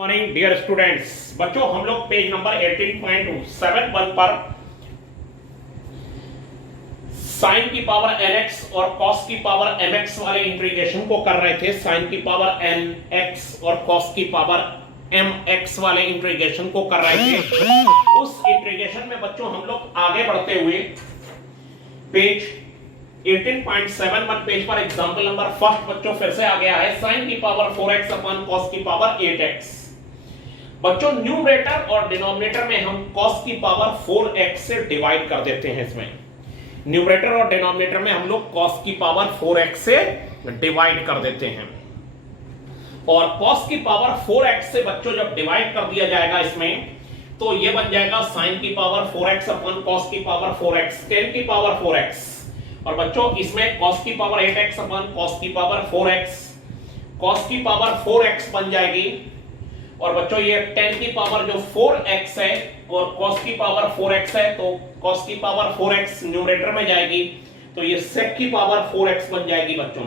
Morning dear students. बच्चों हम लोग पेज नंबर 18.71 पर साइन की पावर nx और कॉस की पावर mx वाले इंटीग्रेशन को कर रहे थे। साइन की पावर nx और कॉस की पावर mx वाले इंटीग्रेशन को कर रहे थे। उस इंटीग्रेशन में बच्चों हम लोग आगे बढ़ते हुए पेज 18.71 पेज पर एग्जांपल नंबर फर्स्ट बच्चों फिर से आ गया है। साइन की पावर 4x अपॉन कॉस की पावर 8x। बच्चों न्यूमरेटर और डिनोमिनेटर में हम cos की पावर 4x से डिवाइड कर देते हैं। इसमें न्यूमरेटर और डिनोमिनेटर में हम लोग cos की पावर 4x से डिवाइड कर देते हैं। और cos की पावर 4x से बच्चों जब डिवाइड कर दिया जाएगा इसमें, तो ये बन जाएगा sin की पावर 4x अपॉन cos की पावर 4x, tan की पावर 4x। और बच्चों इसमें cos की पावर 8x अपॉन cos की पावर 4x, cos की पावर 4x बन जाएगी। और बच्चों ये tan की पावर जो 4x है और cos की पावर 4x है, तो cos की पावर 4x न्यूमरेटर में जाएगी, तो ये sec की पावर 4x बन जाएगी बच्चों।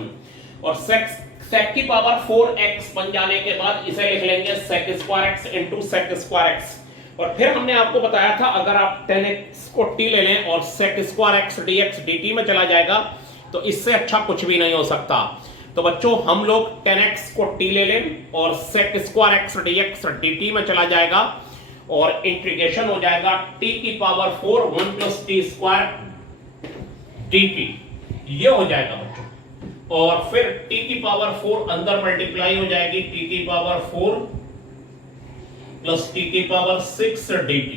और sec की पावर 4x बन जाने के बाद इसे लिख लेंगे sec square x into sec square x। और फिर हमने आपको बताया था अगर आप 10x को t ले लें और sec square x dx dt में चला जाएगा तो इससे अच्छा कुछ भी नहीं हो सकता। तो बच्चों हम लोग 10x को t ले लें और sec square x dx dt में चला जाएगा और इंटीग्रेशन हो जाएगा t की power 4 1 plus T square dt, ये हो जाएगा बच्चों। और फिर t की पावर 4 अंदर मल्टीप्लाई हो जाएगी, t की पावर 4 प्लस t की पावर 6 dt।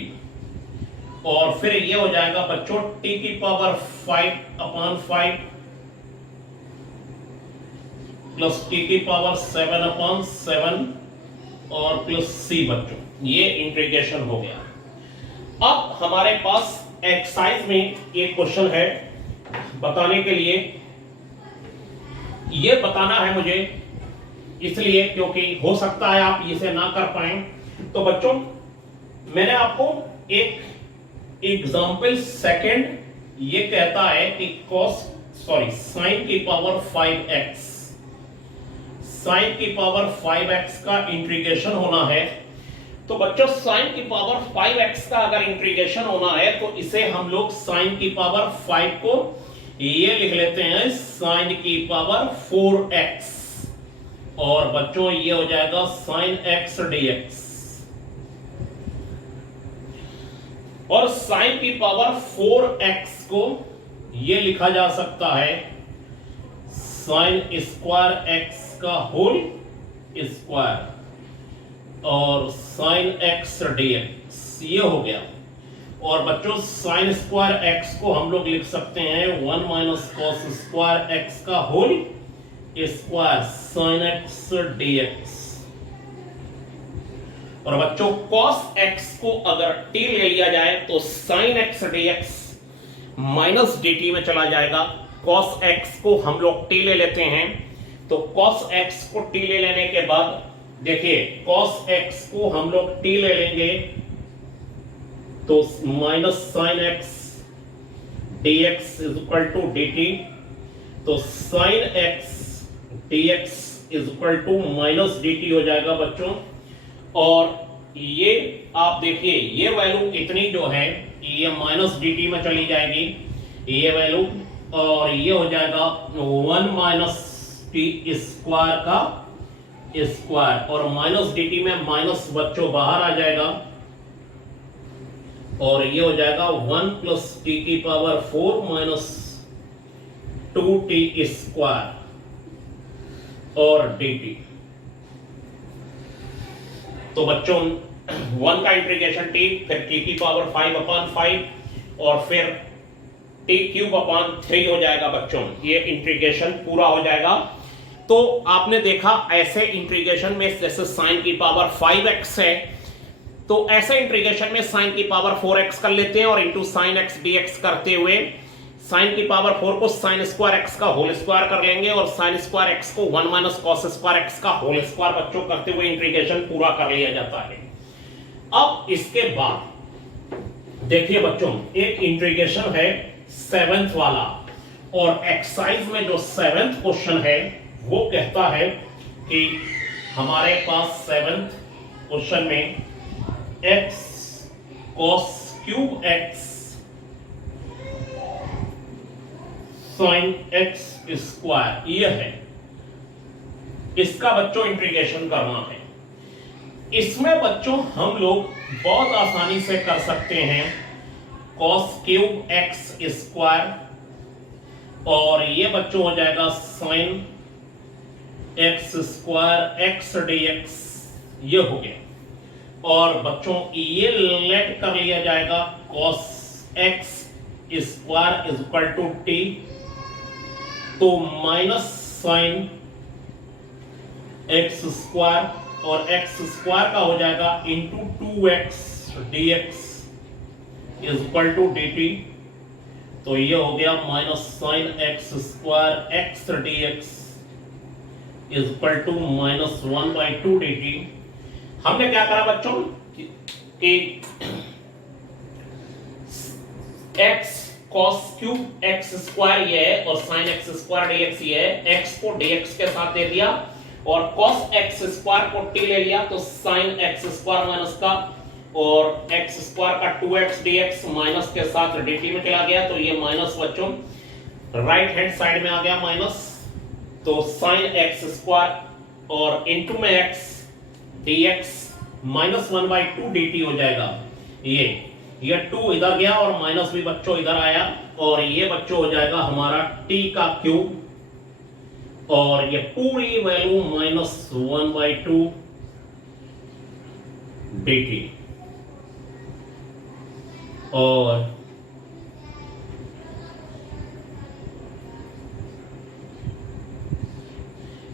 और फिर ये हो जाएगा बच्चों t की पावर 5 अपॉन 5 प्लस t की पावर 7 अपॉन 7 और प्लस c बच्चों, ये इंटीग्रेशन हो गया। अब हमारे पास एक्सरसाइज में एक क्वेश्चन है बताने के लिए। ये बताना है मुझे इसलिए क्योंकि हो सकता है आप इसे ना कर पाए। तो बच्चों मैंने आपको एक एग्जांपल सेकंड ये कहता है कि sin की पावर 5x, sin की पावर 5x का इंटीग्रेशन होना है। तो बच्चों sin की पावर 5x का अगर इंटीग्रेशन होना है तो इसे हम लोग sin की पावर 5 को ये लिख लेते हैं sin की पावर 4x। और बच्चों ये हो जाएगा sin x dx। और sin की पावर 4x को ये लिखा जा सकता है sin स्क्वायर x का होल स्क्वायर और sin x dx, ये हो गया। और बच्चों sin स्क्वायर x को हम लोग लिख सकते हैं 1 माइनस cos स्क्वायर x का whole square sin x dx। और बच्चों cos x को अगर t ले लिया जाए तो sin x dx minus dt में चला जाएगा। cos x को हम लोग t ले लेते हैं, तो cos x को t ले लेने के बाद देखिए cos x को हम लोग t ले लेंगे तो minus sin x dx is equal to dt, तो sin x dx is equal to minus dt हो जाएगा बच्चों। और ये आप देखिए ये वैल्यू इतनी जो है ये माइनस dt में चली जाएगी ये वैल्यू, और ये हो जाएगा 1 माइनस टी स्क्वायर का स्क्वायर, और माइनस dt में माइनस बच्चों बाहर आ जाएगा और ये हो जाएगा 1 प्लस टी की पावर 4 माइनस 2t स्क्वायर और dt। तो बच्चों 1 का इंटीग्रेशन t, फिर t की पावर 5 अपॉन 5 और फिर t क्यूब अपॉन 3 हो जाएगा बच्चों। ये इंटीग्रेशन पूरा हो जाएगा। तो आपने देखा ऐसे इंटीग्रेशन में जैसे sin की पावर 5x है तो ऐसे इंटीग्रेशन में sin की पावर 4x कर लेते हैं और इंटू sin x dx करते हुए sin की पावर 4 को sin स्क्वायर x का होल स्क्वायर कर लेंगे और sin स्क्वायर x को 1 माइनस cos स्क्वायर x का होल स्क्वायर बच्चों करते हुए इंटीग्रेशन पूरा कर लिया जाता है। अब इसके बाद देखिए बच्चों एक इंटीग्रेशन है 7th वाला, और एक्सरसाइज में जो 7th क्वेश्चन है वो कहता है कि हमारे पास 7th क्वेश्चन में x cos cube x sin x square यह है, इसका बच्चों इंटीग्रेशन करना है। इसमें बच्चों हम लोग बहुत आसानी से कर सकते हैं cos क्यूब x स्क्वायर, और ये बच्चों हो जाएगा sin x square x dx, ये हो गया। और बच्चों ये लेट कर लिया जाएगा cos x square is equal to t, तो माइनस sin x स्क्वायर और x स्क्वायर का हो जाएगा into 2x dx is equal to dt, तो ये हो गया minus sin x square x dx is equal to minus 1/2 dt। हमने क्या करा बच्चों कि x cos cube x square ये है और sin x स्क्वायर dx ये है, x को dx के साथ दे दिया और cos x स्क्वायर को t ले लिया, तो sin x स्क्वायर माइनस का और x स्क्वायर का 2x dx माइनस के साथ dt में चला गया, तो ये माइनस बच्चों राइट हैंड साइड में आ गया माइनस, तो sin x स्क्वायर और इनटू में x dx माइनस 1/2 dt हो जाएगा। ये 2 इधर गया और माइनस भी बच्चों इधर आया, और ये बच्चों हो जाएगा हमारा t का क्यूब, और ये पूरी वैल्यू माइनस 1/2 dt, और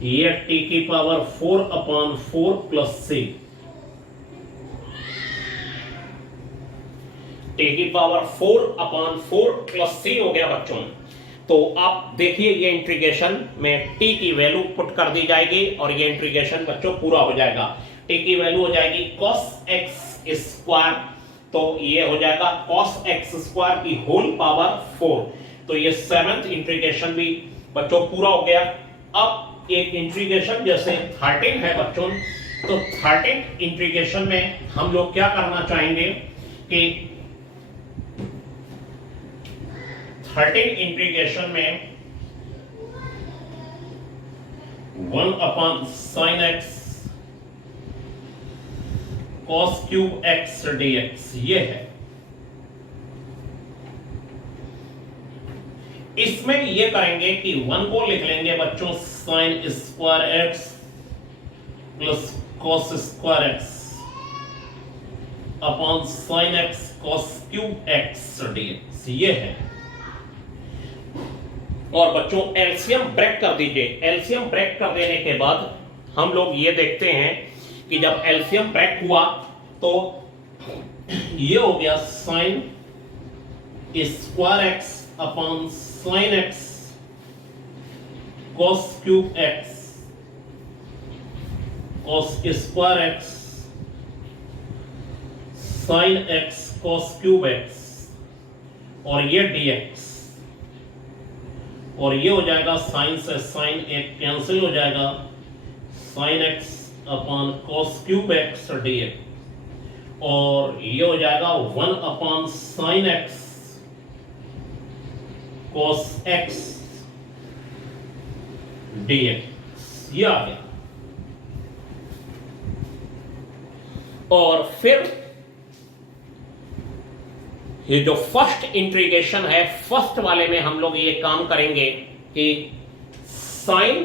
ये t की पावर 4/4 प्लस c, t की पावर 4/4 प्लस c हो गया बच्चों। तो आप देखिए ये इंटीग्रेशन में t की वैल्यू पुट कर दी जाएगी और ये इंटीग्रेशन बच्चों पूरा हो जाएगा। t की वैल्यू हो जाएगी cos x स्क्वायर, तो ये हो जाएगा cos x स्क्वायर की होल पावर 4, तो ये 7th इंटीग्रेशन भी बच्चों पूरा हो गया। अब एक इंटीग्रेशन जैसे 13 है बच्चों, तो 13 इंटीग्रेशन में हम लोग क्या करना चाहेंगे कि 13 इंटीग्रेशन में 1/sin x cos cube x dx ये है। इसमें ये करेंगे कि 1 को लिख लेंगे बच्चों sin square x plus cos square x upon sin x cos cube x dx ये है। और बच्चों एलसीएम ब्रेक कर दीजिए। एलसीएम ब्रेक कर देने के बाद हम लोग ये देखते हैं कि जब एलसीएम ब्रेक हुआ तो ये हो गया sin square x upon sin x cos cube x cos square x sin x cos cube x और ये dx, और ये हो जाएगा साइन से साइन एक कैंसिल हो जाएगा, sin x upon cos cube x dx, और ये हो जाएगा 1/sin x cos x dx ये आ गया। और फिर ये जो फर्स्ट इंटीग्रेशन है, फर्स्ट वाले में हम लोग ये काम करेंगे कि साइन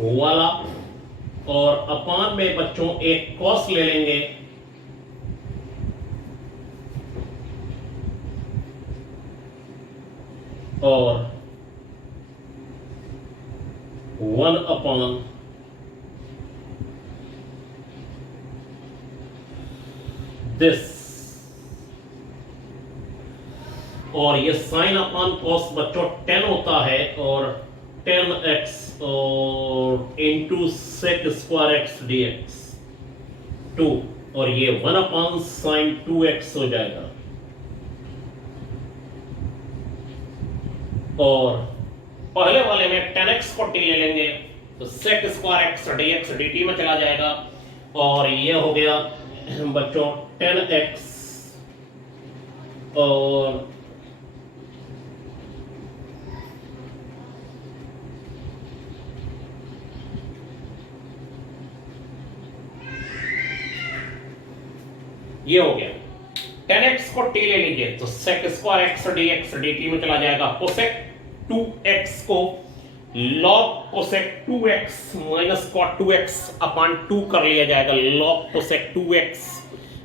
वाला और अपान में बच्चों एक कॉस ले लेंगे, और 1/, दिस, और ये साइन अपॉन कॉस बच्चों 10 होता है, और 10x और into sec square x dx 2, और ये 1/sin 2x हो जाएगा, और पहले वाले में 10x को t ले लेंगे तो sec square x dx dt में चला जाएगा, और ये हो गया बच्चों 10x और ये हो गया 10x को t ले लीजिए तो sec square x dx dt में चला जाएगा। cosec 2x को log cosec 2x minus cot 2x अपान 2 कर लिया जाएगा। log cosec 2x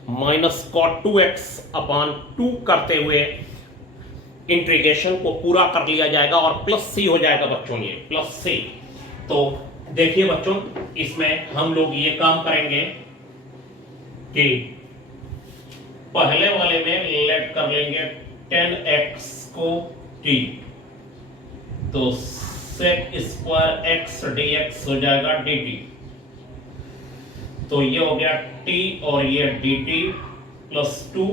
minus cot 2x अपान 2 करते हुए इंटीग्रेशन को पूरा कर लिया जाएगा और प्लस c हो जाएगा बच्चों, ये प्लस c। तो देखिए बच्चों इसमें हम लोग ये काम करेंगे कि पहले वाले में लेट कर लेंगे 10x को t, तो sec स्क्वायर x dx हो जाएगा dt। तो ये हो गया t और ये dt plus 2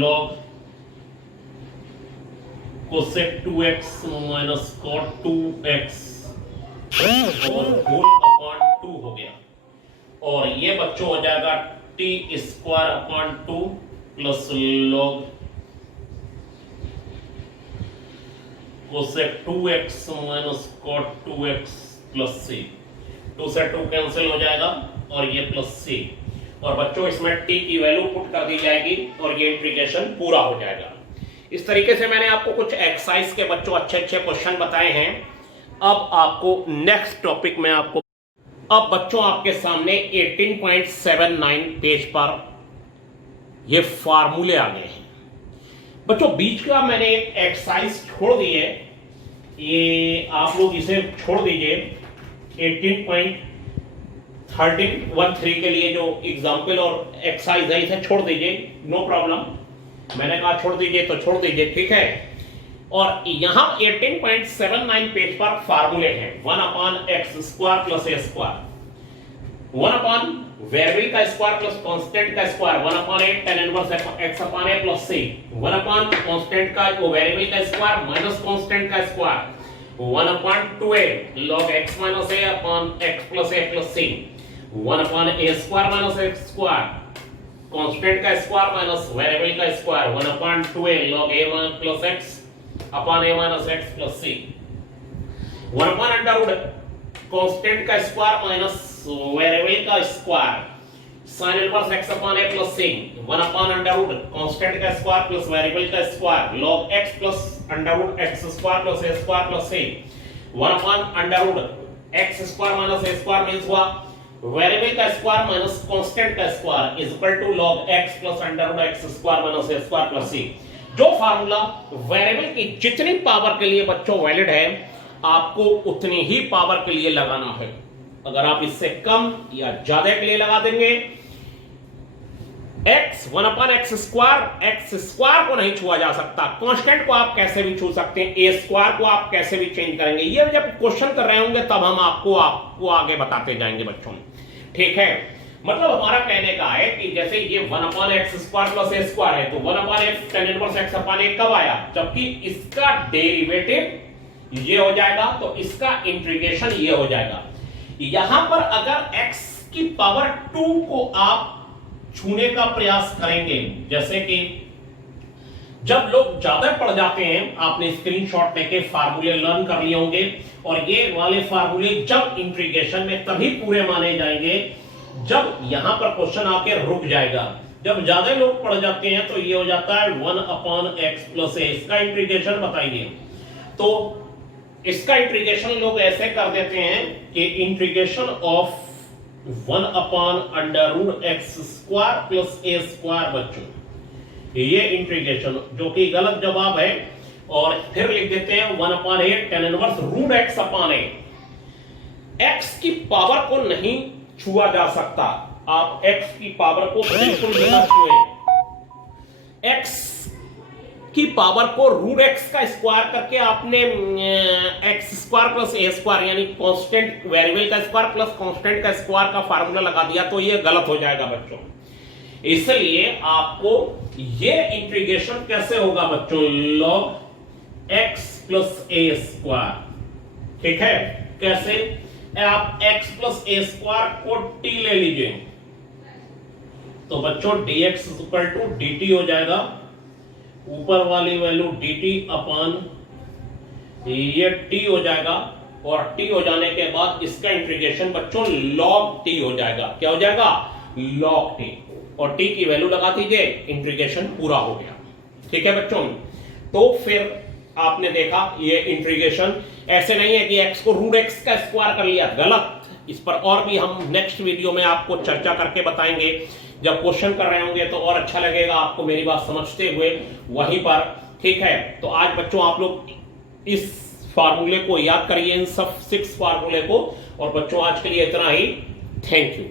log cosec 2x minus cot 2x और होल अपॉन 2 हो गया। और ये बच्चों हो जाएगा t square upon 2 plus log cosec 2x minus cot 2x plus c। 2 से 2 कैंसिल हो जाएगा और ये प्लस c। और बच्चों इसमें t की वैल्यू पुट कर दी जाएगी और ये इंटीग्रेशन पूरा हो जाएगा। इस तरीके से मैंने आपको कुछ एक्सरसाइज के बच्चों अच्छे अच्छे क्वेश्चन बताए हैं। अब आपको नेक्स्ट टॉपिक में आपको अब बच्चों आपके सामने 18.79 पेज पर ये फार्मूले आ गए हैं। बच्चों बीच का मैंने एक एक्सरसाइज छोड़ दी है, ये आप लोग इसे छोड़ दीजिए। 18.13 के लिए जो एग्जाम्पल और एक्सरसाइज है इसे छोड़ दीजिए, नो प्रॉब्लम। मैंने कहा छोड़ दीजिए तो छोड़ दीजिए, ठीक है। और यहां 18.79 पेज पर फार्मूले हैं 1 अपान एक्स स्क्वायर प्लस ए स्क्वायर, 1 अपान वेरिएबल का स्क्वायर प्लस कांस्टेंट का स्क्वायर, 1 अपान ए tan इनवर्स एक्स अपान ए प्लस सी, 1 अपान कांस्टेंट का वो वेरिएबल का स्क्वायर माइनस कांस्टेंट का square, 1 upon 2a log x minus a upon x plus a plus c, 1 upon a square minus x square constant का square minus variable का square, 1 upon 2a log a plus x upon a minus x plus c, 1 upon under root constant का square minus variable का square sin inverse x upon a plus c, 1 upon under root constant का square plus variable का square log x plus under root x square plus a square plus c, 1 upon under root x square minus a square means हुआ variable का square minus constant का square is equal to log x plus under root x square minus a square plus c। जो formula variable की जितनी power के लिए बच्चों valid है आपको उतनी ही पावर के लिए लगाना है। अगर आप इससे कम या ज्यादा के लिए लगा देंगे x 1 अपॉन एक्स स्क्वायर को नहीं छुआ जा सकता, कांस्टेंट को आप कैसे भी छू सकते हैं, a स्क्वायर को आप कैसे भी चेंज करेंगे। ये जब क्वेश्चन कर रहे होंगे तब हम आपको आगे बताते जाएंगे बच्चों, ठीक है। मतलब हमारा कहने का है कि जैसे ये 1 अपॉन एक्स स्क्वायर प्लस ए स्क्वायर है तो 1 upon x tan inverse x upon a कब आया, जबकि इसका डेरिवेटिव ये हो जाएगा तो इसका इंटीग्रेशन ये हो जाएगा। यहां पर अगर x की पावर 2 को आप छूने का प्रयास करेंगे, जैसे कि जब लोग ज्यादा पढ़ जाते हैं, आपने स्क्रीनशॉट लेके फार्मूले लर्न कर लिए होंगे और ये वाले फार्मूले जब इंटीग्रेशन में तभी पूरे माने जाएंगे जब यहां पर क्वेश्चन आके रुक जाएगा। जब ज्यादा लोग पढ़ जाते हैं तो ये हो जाता है 1 अपॉन एक्स प्लस ए। इसका इंटीग्रेशन बताइए, तो इसका इंटीग्रेशन लोग ऐसे कर देते हैं कि integration of 1 upon under root X square plus A square बच्चों, ये इंटीग्रेशन जो कि गलत जवाब है। और फिर लिख देते हैं 1 upon a tan inverse root x upon a. X की पावर को नहीं छुआ जा सकता, आप x की पावर को बिल्कुल बिना छुए, x की पावर को रूट x का स्क्वायर करके आपने x square plus a square यानी कांस्टेंट वेरिएबल का स्क्वायर प्लस कांस्टेंट का स्क्वायर का फार्मूला लगा दिया तो ये गलत हो जाएगा बच्चों। इसलिए आपको ये इंटीग्रेशन कैसे होगा बच्चों, log x plus a square, ठीक है। कैसे, आप x प्लस ए स्क्वायर को t ले लीजिए, तो बच्चों dx इक्वल टू dt हो जाएगा, ऊपर वाली वैल्यू dt अपॉन ये t हो जाएगा, और t हो जाने के बाद इसका इंटीग्रेशन बच्चों log t हो जाएगा। क्या हो जाएगा? log t, और t की वैल्यू लगा दीजिए, इंटीग्रेशन पूरा हो गया। ठीक है बच्चों, तो फिर आपने देखा ये इंटीग्रेशन ऐसे नहीं है कि x को रूट x का स्क्वायर कर लिया, गलत। इस पर और भी हम नेक्स्ट वीडियो में आपको चर्चा करके बताएंगे, जब क्वेश्चन कर रहे होंगे तो और अच्छा लगेगा आपको मेरी बात समझते हुए वहीं पर। ठीक है, तो आज बच्चों आप लोग इस फार्मूले को याद करिए, इन सब 6 फार्मूले को। और बच्चों आज के लिए इतना ही, थैंक यू।